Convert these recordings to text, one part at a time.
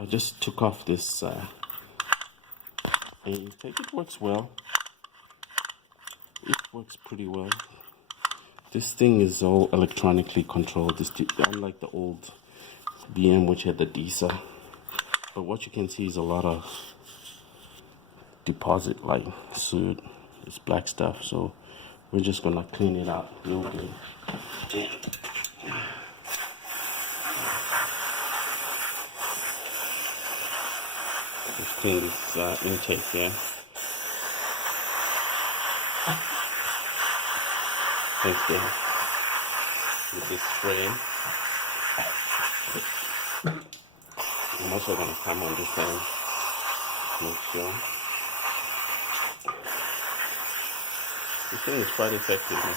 I just took off this intake. It works well. It works pretty well. This thing is all electronically controlled. This, unlike the old BM which had the diesel. But what you can see is a lot of deposit, like soot, this black stuff. So we're just gonna clean it out real good. Let's clean this intake here. Thanks, Dan. With this spray. I'm also gonna come on this end. Make sure. This thing is quite effective, man.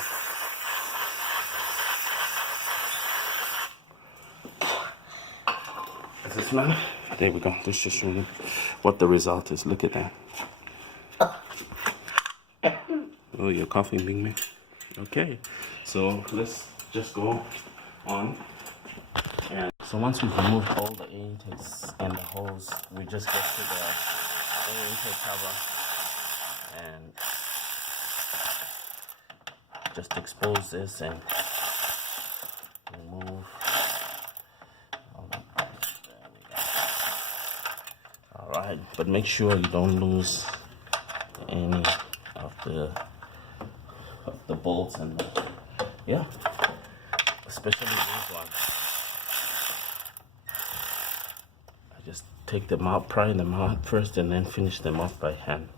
Does it smell? There we go. Let's just show you what the result is. Look at that. Oh, you're coughing, big man. Okay, so let's just go on. And so once we've removed all the air intakes and the hose, we just get to the air intake cover and just expose this and remove all that. There we go. Alright, but make sure you don't lose any of the bolts and yeah, especially these ones. I just take them out, pry them out first, and then finish them off by hand.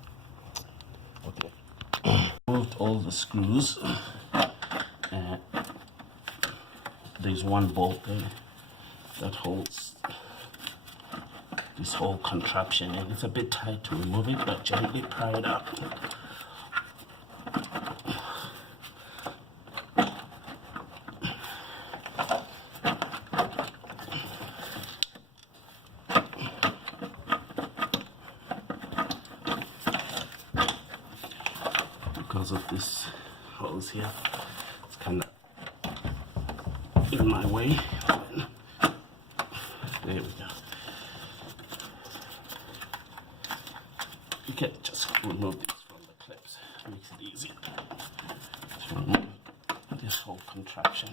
Okay. Removed all the screws, and there's one bolt there that holds this whole contraption, and it's a bit tight to remove it, but gently pry it up. Because of this hose here, it's kind of in my way. There we go. You can just remove these from the clips. Makes it easy to remove this whole contraption.